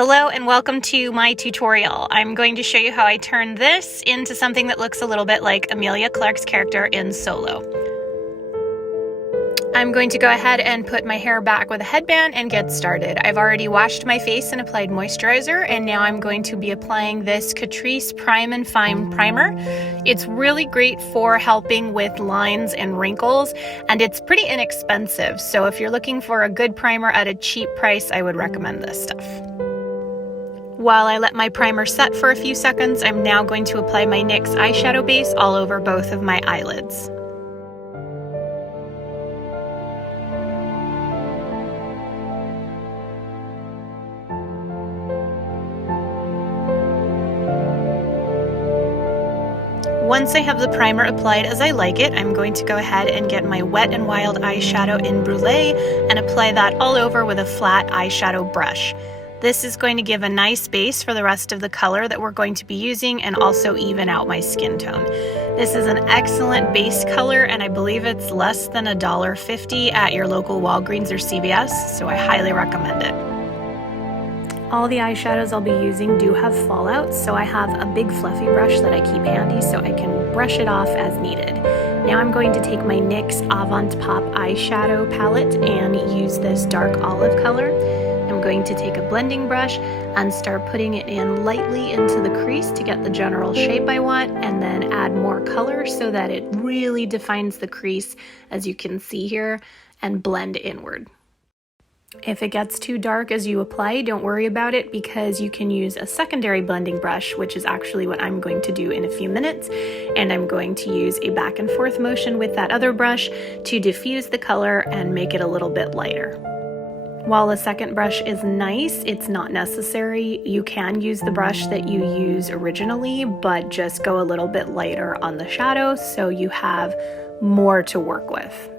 Hello and welcome to my tutorial. I'm going to show you how I turn this into something that looks a little bit like Emilia Clarke's character in Solo. I'm going to go ahead and put my hair back with a headband and get started. I've already washed my face and applied moisturizer, and now I'm going to be applying this Catrice Prime and Fine Primer. It's really great for helping with lines and wrinkles, and it's pretty inexpensive. So if you're looking for a good primer at a cheap price, I would recommend this stuff. While I let my primer set for a few seconds, I'm now going to apply my NYX eyeshadow base all over both of my eyelids. Once I have the primer applied as I like it, I'm going to go ahead and get my Wet n Wild eyeshadow in Brûlée and apply that all over with a flat eyeshadow brush. This is going to give a nice base for the rest of the color that we're going to be using and also even out my skin tone. This is an excellent base color, and I believe it's less than $1.50 at your local Walgreens or CVS, so I highly recommend it. All the eyeshadows I'll be using do have fallout, so I have a big fluffy brush that I keep handy so I can brush it off as needed. Now I'm going to take my NYX Avant Pop eyeshadow palette and use this dark olive color. I'm going to take a blending brush and start putting it in lightly into the crease to get the general shape I want, and then add more color so that it really defines the crease, as you can see here, and blend inward. If it gets too dark as you apply, don't worry about it, because you can use a secondary blending brush, which is actually what I'm going to do in a few minutes, and I'm going to use a back and forth motion with that other brush to diffuse the color and make it a little bit lighter. While the second brush is nice, it's not necessary. You can use the brush that you use originally, but just go a little bit lighter on the shadow so you have more to work with.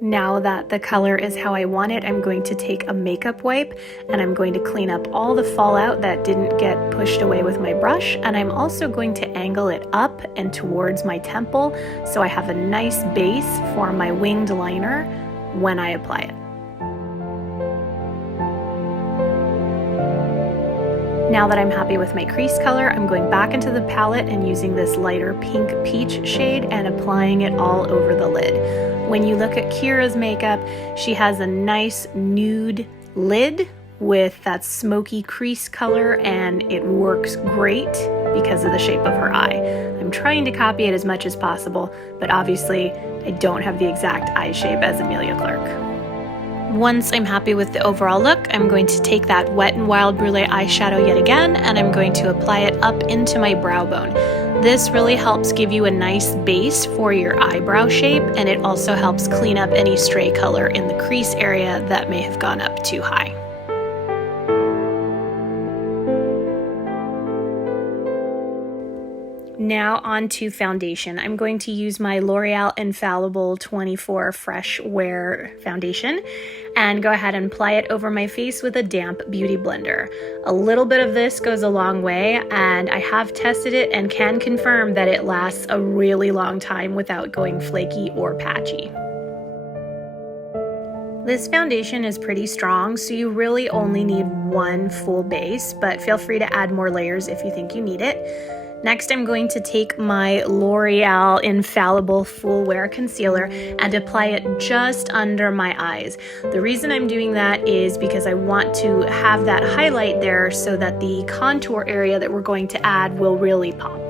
Now that the color is how I want it, I'm going to take a makeup wipe and I'm going to clean up all the fallout that didn't get pushed away with my brush, and I'm also going to angle it up and towards my temple so I have a nice base for my winged liner when I apply it. Now that I'm happy with my crease color, I'm going back into the palette and using this lighter pink peach shade and applying it all over the lid. When you look at Qi'Ra's makeup, she has a nice nude lid with that smoky crease color, and it works great because of the shape of her eye. I'm trying to copy it as much as possible, but obviously I don't have the exact eye shape as Emilia Clarke. Once I'm happy with the overall look, I'm going to take that Wet n Wild Brûlée eyeshadow yet again, and I'm going to apply it up into my brow bone. This really helps give you a nice base for your eyebrow shape, and it also helps clean up any stray color in the crease area that may have gone up too high. Now on to foundation. I'm going to use my L'Oreal Infallible 24 Fresh Wear foundation and go ahead and apply it over my face with a damp beauty blender. A little bit of this goes a long way, and I have tested it and can confirm that it lasts a really long time without going flaky or patchy. This foundation is pretty strong, so you really only need one full base, but feel free to add more layers if you think you need it. Next, I'm going to take my L'Oreal Infallible Full Wear Concealer and apply it just under my eyes. The reason I'm doing that is because I want to have that highlight there so that the contour area that we're going to add will really pop.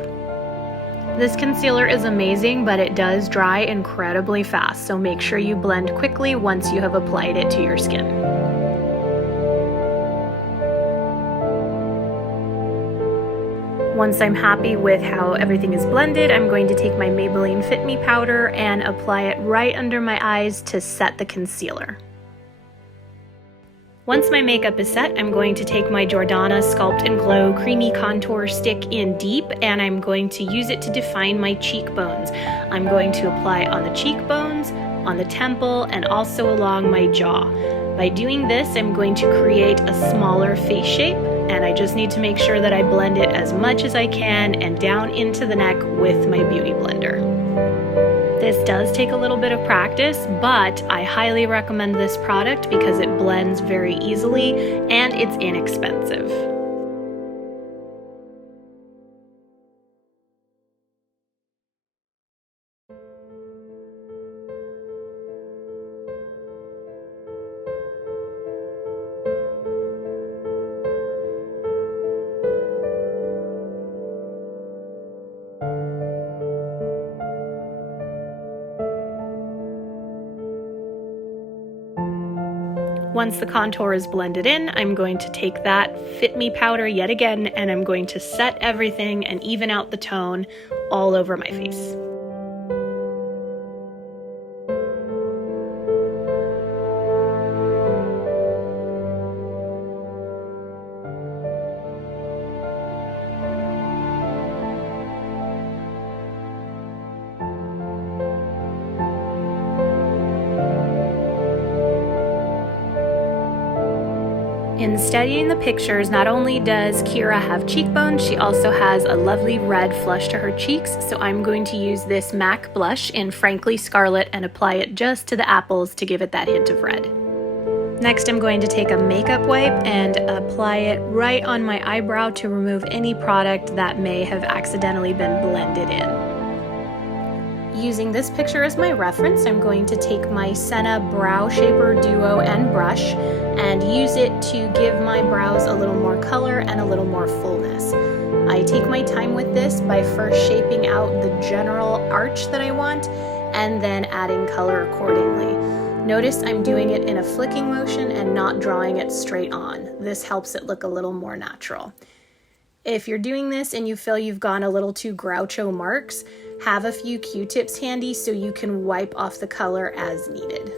This concealer is amazing, but it does dry incredibly fast, so make sure you blend quickly once you have applied it to your skin. Once I'm happy with how everything is blended, I'm going to take my Maybelline Fit Me powder and apply it right under my eyes to set the concealer. Once my makeup is set, I'm going to take my Jordana Sculpt and Glow Creamy Contour Stick in Deep, and I'm going to use it to define my cheekbones. I'm going to apply on the cheekbones, on the temple, and also along my jaw. By doing this, I'm going to create a smaller face shape, and I just need to make sure that I blend it as much as I can and down into the neck with my beauty blender. This does take a little bit of practice, but I highly recommend this product because it blends very easily and it's inexpensive. Once the contour is blended in, I'm going to take that Fit Me powder yet again, and I'm going to set everything and even out the tone all over my face. In studying the pictures, not only does Qi'Ra have cheekbones, she also has a lovely red flush to her cheeks, so I'm going to use this MAC blush in Frankly Scarlet and apply it just to the apples to give it that hint of red. Next, I'm going to take a makeup wipe and apply it right on my eyebrow to remove any product that may have accidentally been blended in. Using this picture as my reference, I'm going to take my Senna Brow Shaper Duo and brush and use it to give my brows a little more color and a little more fullness. I take my time with this by first shaping out the general arch that I want and then adding color accordingly. Notice I'm doing it in a flicking motion and not drawing it straight on. This helps it look a little more natural. If you're doing this and you feel you've gone a little too Groucho Marx, have a few Q-tips handy so you can wipe off the color as needed.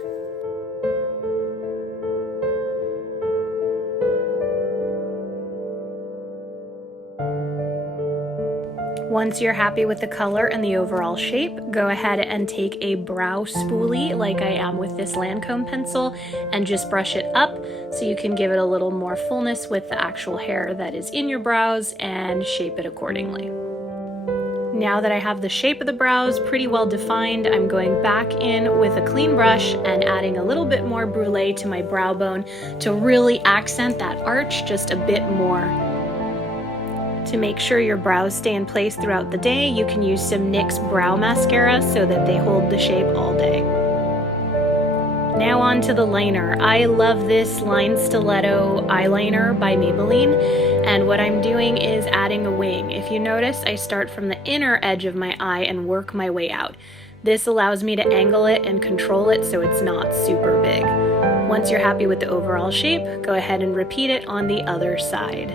Once you're happy with the color and the overall shape, go ahead and take a brow spoolie like I am with this Lancome pencil and just brush it up so you can give it a little more fullness with the actual hair that is in your brows and shape it accordingly. Now that I have the shape of the brows pretty well defined, I'm going back in with a clean brush and adding a little bit more brulee to my brow bone to really accent that arch just a bit more. To make sure your brows stay in place throughout the day, you can use some NYX brow mascara so that they hold the shape all day. Now on to the liner. I love this Line Stiletto eyeliner by Maybelline, and what I'm doing is adding a wing. If you notice, I start from the inner edge of my eye and work my way out. This allows me to angle it and control it so it's not super big. Once you're happy with the overall shape, go ahead and repeat it on the other side.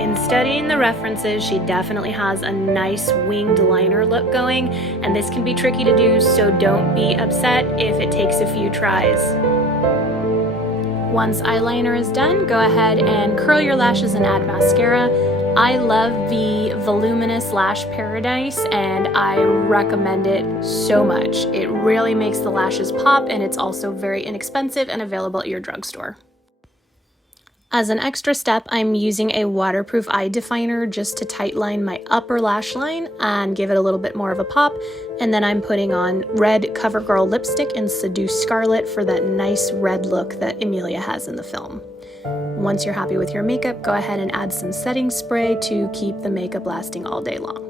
In studying the references, she definitely has a nice winged liner look going, and this can be tricky to do, so don't be upset if it takes a few tries. Once eyeliner is done, go ahead and curl your lashes and add mascara. I love the Voluminous Lash Paradise, and I recommend it so much. It really makes the lashes pop, and it's also very inexpensive and available at your drugstore. As an extra step, I'm using a waterproof eye definer just to tightline my upper lash line and give it a little bit more of a pop. And then I'm putting on red CoverGirl lipstick in Seduce Scarlet for that nice red look that Emilia has in the film. Once you're happy with your makeup, go ahead and add some setting spray to keep the makeup lasting all day long.